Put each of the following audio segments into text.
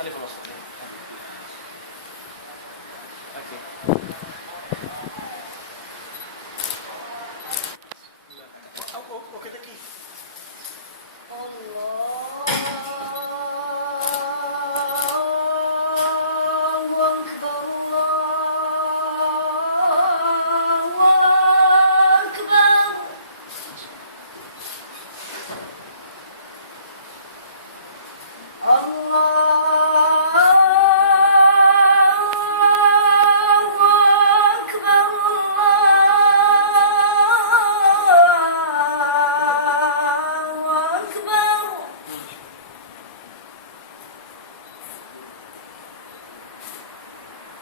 Alif al-wasl. Okey. وكذا كيف الله أكبر الله أكبر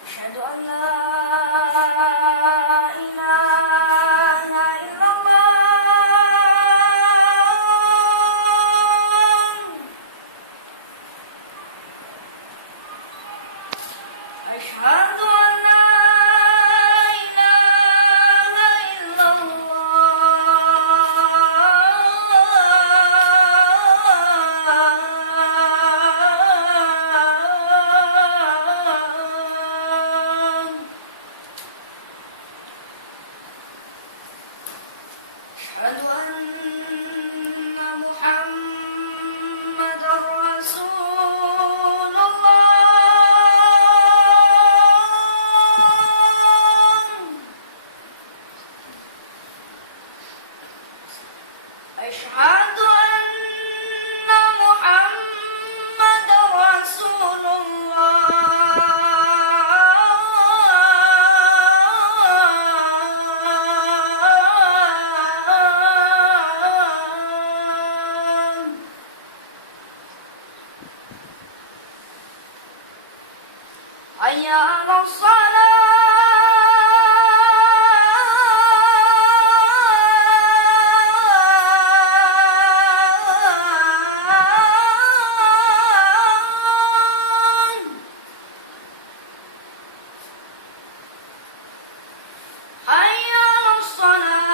أشهد أن لا إله إلا الله أشهد أن لا إله إلا الله أشهد أن محمدا رسول الله أشهد أن محمدا رسول الله حي على الصلاة حي على الصلاة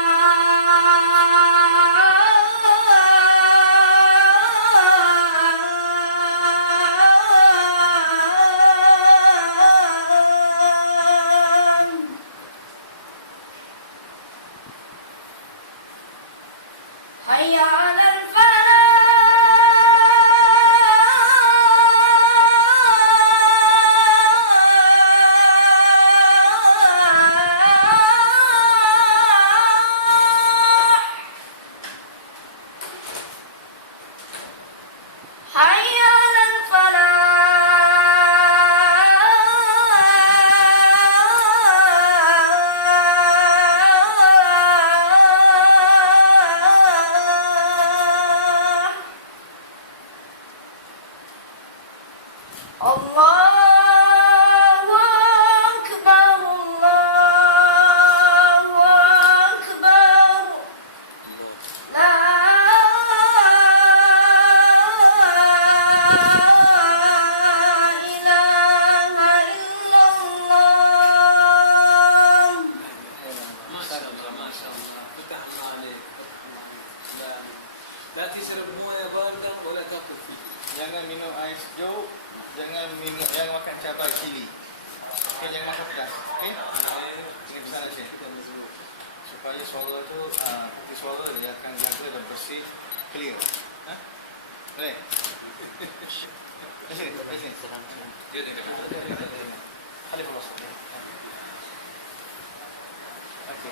حي على الفلاح حي على الفلاح الله أكبر الله أكبر لا إله إلا الله ما شاء الله ما شاء الله فتح الله عليك. لا تشرب مويه بارده ولا تاكل فيه. Jangan minum air sejuk, jangan makan cabai cili. Okey, jangan makan pedas. Okey? Ini pesan Syekh. Supaya suara tu putih suara dia akan jaga dan bersih, clear. Ha? Boleh? Sini. Dia